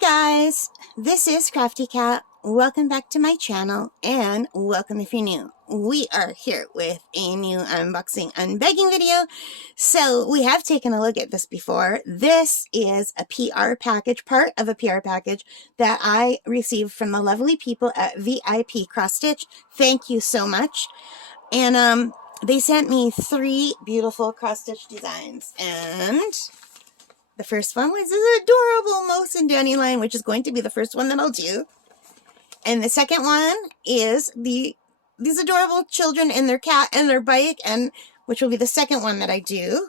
guys, this is Crafty Cat. Welcome back to my channel and welcome if you're new. We are here with a new unboxing unbagging video. So we have taken a look at this before. This is a PR package, part of a PR package that I received from the lovely people at VIP Cross Stitch. Thank you so much. And they sent me 3 beautiful cross stitch designs, and the first one was this adorable mouse and dandelion, which is going to be the first one that I'll do. And the second one is these adorable children and their cat and their bike, and which will be the second one that I do.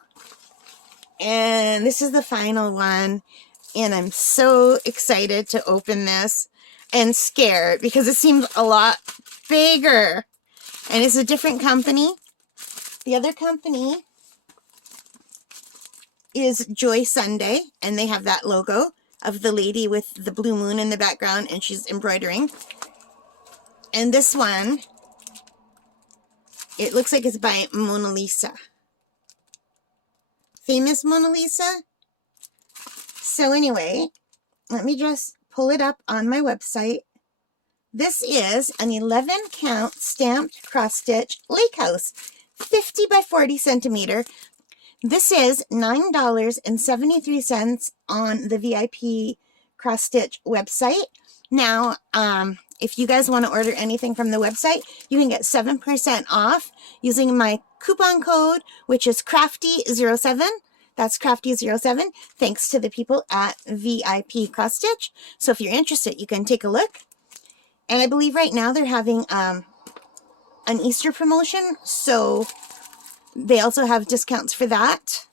And this is the final one. And I'm so excited to open this and scared because it seems a lot bigger. And it's a different company. The other company is Joy Sunday, and they have that logo of the lady with the blue moon in the background, and she's embroidering. And this one, it looks like it's by Mona Lisa. Famous Mona Lisa. So anyway, let me just pull it up on my website. This is an 11 count stamped cross stitch lake house, 50 by 40 centimeter. This is $9.73 on the VIP Cross Stitch website. Now, if you guys want to order anything from the website, you can get 7% off using my coupon code, which is Crafty07. That's Crafty07, thanks to the people at VIP Cross Stitch. So if you're interested, you can take a look. And I believe right now they're having an Easter promotion, so they also have discounts for that.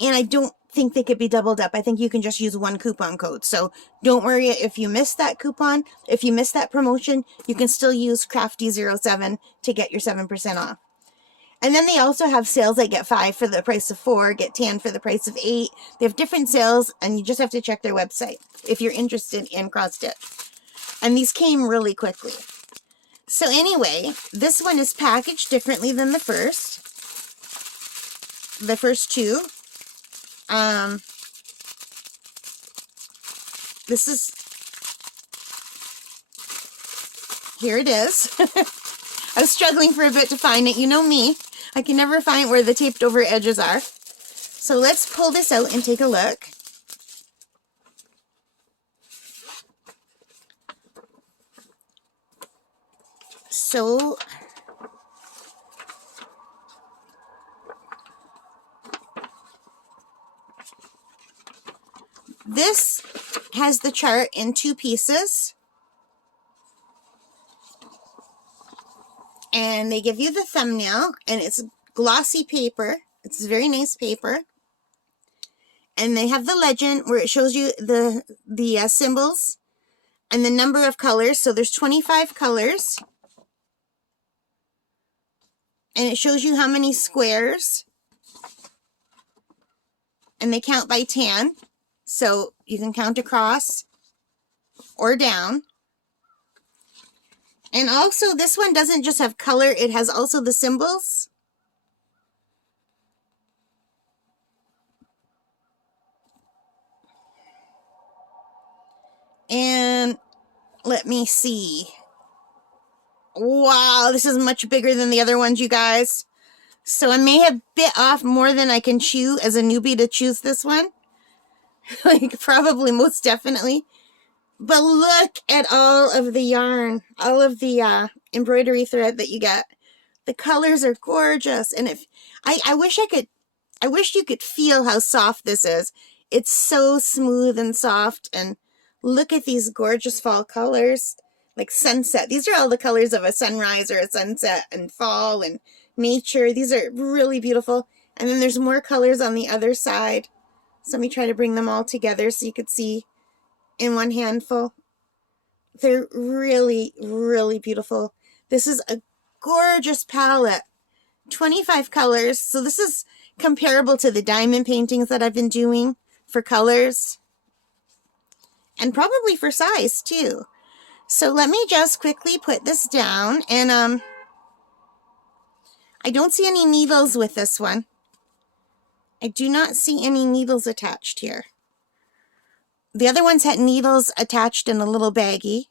And I don't think they could be doubled up. I think you can just use one coupon code. So don't worry if you missed that coupon. If you missed that promotion, you can still use Crafty07 to get your 7% off. And then they also have sales like get 5 for the price of 4, get 10 for the price of 8. They have different sales, and you just have to check their website if you're interested in cross stitch. And these came really quickly. So anyway, this one is packaged differently than the first. The first two. This is, here it is. I was struggling for a bit to find it. You know me. I can never find where the taped over edges are. So let's pull this out and take a look. So this has the chart in 2 pieces. And they give you the thumbnail, and it's glossy paper. It's very nice paper. And they have the legend where it shows you the symbols and the number of colors. So there's 25 colors. And it shows you how many squares. And they count by 10. So you can count across or down. And also this one doesn't just have color, it has also the symbols. And let me see. Wow, this is much bigger than the other ones, you guys. So I may have bit off more than I can chew as a newbie to choose this one. Like, probably, most definitely. But look at all of the yarn, all of the embroidery thread that you get. The colors are gorgeous. And if I wish you could feel how soft this is. It's so smooth and soft. And look at these gorgeous fall colors. Like sunset. These are all the colors of a sunrise or a sunset and fall and nature. These are really beautiful. And then there's more colors on the other side. So let me try to bring them all together so you could see in one handful. They're really, really beautiful. This is a gorgeous palette. 25 colors. So this is comparable to the diamond paintings that I've been doing for colors. And probably for size too. So let me just quickly put this down, and I don't see any needles with this one. I do not see any needles attached here. The other ones had needles attached in a little baggie.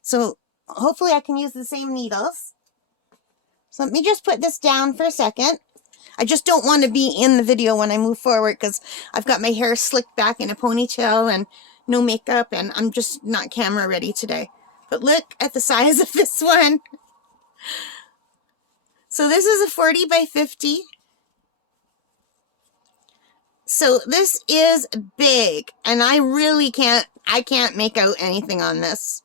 So hopefully I can use the same needles. So let me just put this down for a second. I just don't want to be in the video when I move forward because I've got my hair slicked back in a ponytail and no makeup, and I'm just not camera ready today. But look at the size of this one. So this is a 40 by 50. So this is big, and I really can't make out anything on this.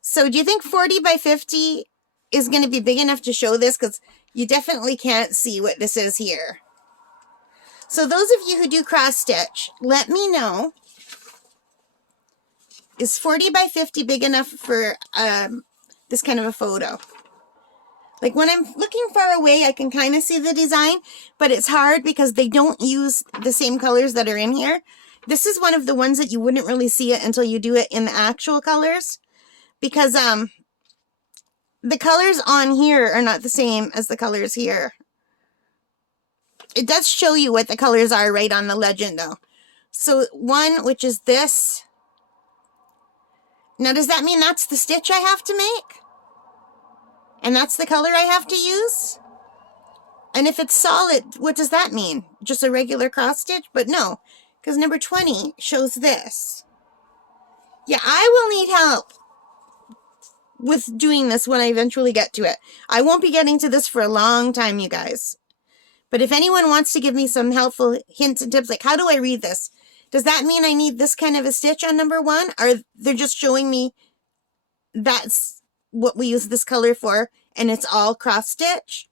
So do you think 40 by 50 is going to be big enough to show this? Because you definitely can't see what this is here. So those of you who do cross stitch, let me know. Is 40 by 50 big enough for this kind of a photo? Like when I'm looking far away, I can kind of see the design, but it's hard because they don't use the same colors that are in here. This is one of the ones that you wouldn't really see it until you do it in the actual colors, because the colors on here are not the same as the colors here. It does show you what the colors are right on the legend though. So one, which is this. Now does that mean that's the stitch I have to make? And that's the color I have to use? And if it's solid, what does that mean? Just a regular cross stitch? But no, because number 20 shows this. Yeah, I will need help with doing this when I eventually get to it. I won't be getting to this for a long time, you guys. But if anyone wants to give me some helpful hints and tips, like how do I read this? Does that mean I need this kind of a stitch on number 1? Or they're just showing me that's what we use this color for, and it's all cross stitch?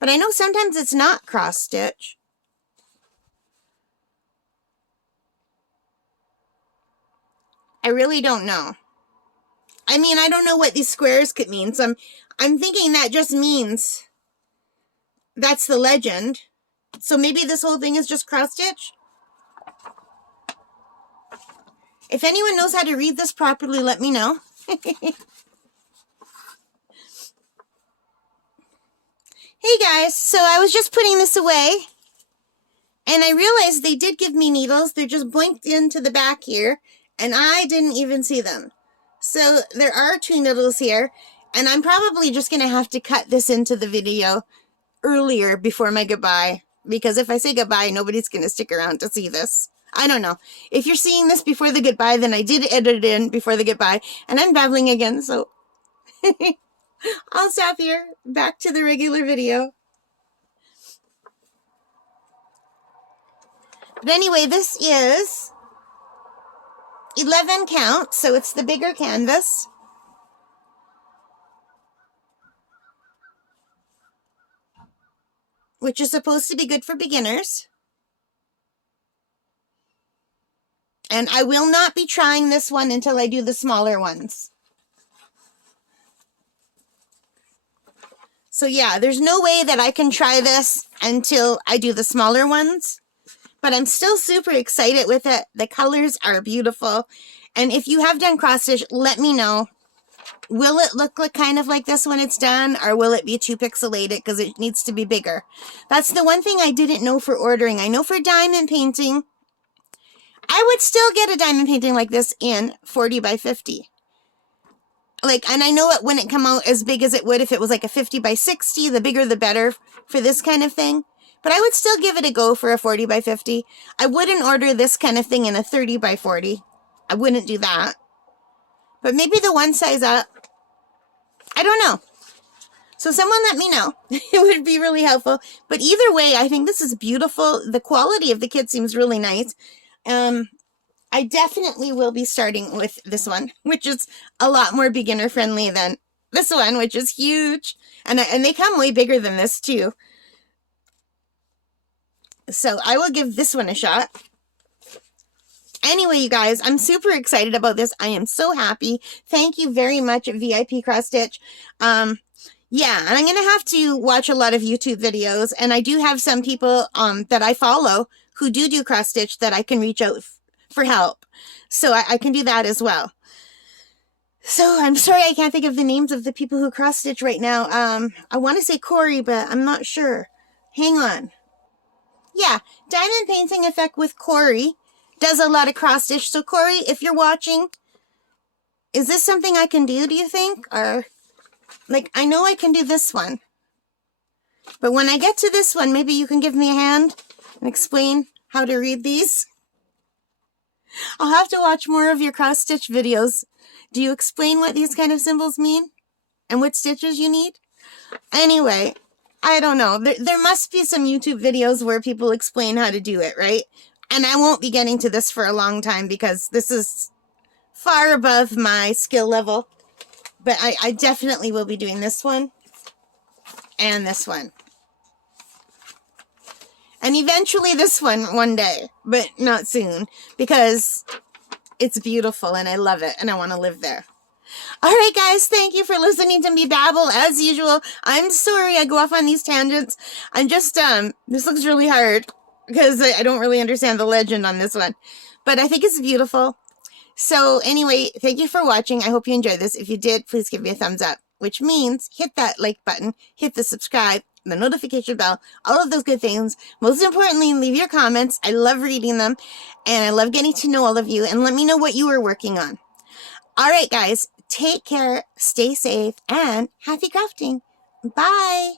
But I know sometimes it's not cross stitch. I really don't know. I mean, I don't know what these squares could mean, so I'm thinking that just means that's the legend. So maybe this whole thing is just cross stitch? If anyone knows how to read this properly, let me know. Hey guys, so I was just putting this away, and I realized they did give me needles. They're just blinked into the back here, and I didn't even see them. So there are 2 needles here, and I'm probably just going to have to cut this into the video earlier before my goodbye, because if I say goodbye, nobody's going to stick around to see this. I don't know. If you're seeing this before the goodbye, then I did edit it in before the goodbye, and I'm babbling again, so I'll stop here. Back to the regular video. But anyway, this is 11 count, so it's the bigger canvas. Which is supposed to be good for beginners. And I will not be trying this one until I do the smaller ones. So yeah, there's no way that I can try this until I do the smaller ones. But I'm still super excited with it. The colors are beautiful. And if you have done cross stitch, let me know. Will it look like kind of like this when it's done? Or will it be too pixelated because it needs to be bigger? That's the one thing I didn't know for ordering. I know for diamond painting, I would still get a diamond painting like this in 40 by 50. Like, and I know it wouldn't come out as big as it would if it was like a 50 by 60. The bigger the better for this kind of thing. But I would still give it a go for a 40 by 50. I wouldn't order this kind of thing in a 30 by 40. I wouldn't do that. But maybe the one size up. I don't know. So someone let me know. It would be really helpful. But either way, I think this is beautiful. The quality of the kit seems really nice. I definitely will be starting with this one, which is a lot more beginner friendly than this one, which is huge. And they come way bigger than this too. So I will give this one a shot. Anyway, you guys, I'm super excited about this. I am so happy. Thank you very much, VIP Cross Stitch. Yeah, and I'm going to have to watch a lot of YouTube videos. And I do have some people that I follow who do cross stitch that I can reach out for help. So I can do that as well. So I'm sorry I can't think of the names of the people who cross stitch right now. I want to say Corey, but I'm not sure. Hang on. Yeah, Diamond Painting Effect with Corey. does a lot of cross stitch. So Corey, if you're watching, is this something I can do you think? Or like, I know I can do this one, but when I get to this one, maybe you can give me a hand and explain how to read these. I'll have to watch more of your cross stitch videos. Do you explain what these kind of symbols mean and what stitches you need? Anyway, I don't know. There must be some YouTube videos where people explain how to do it, right? And I won't be getting to this for a long time because this is far above my skill level. But I definitely will be doing this one and this one. And eventually this one day, but not soon, because it's beautiful and I love it and I want to live there. All right, guys, thank you for listening to me babble as usual. I'm sorry I go off on these tangents. I'm just, this looks really hard because I don't really understand the legend on this one, but I think it's beautiful. So anyway, thank you for watching. I hope you enjoyed this. If you did, please give me a thumbs up, which means hit that like button, hit the subscribe, the notification bell, all of those good things. Most importantly, leave your comments. I love reading them, and I love getting to know all of you, and let me know what you are working on. All right, guys, take care, stay safe, and happy crafting. Bye.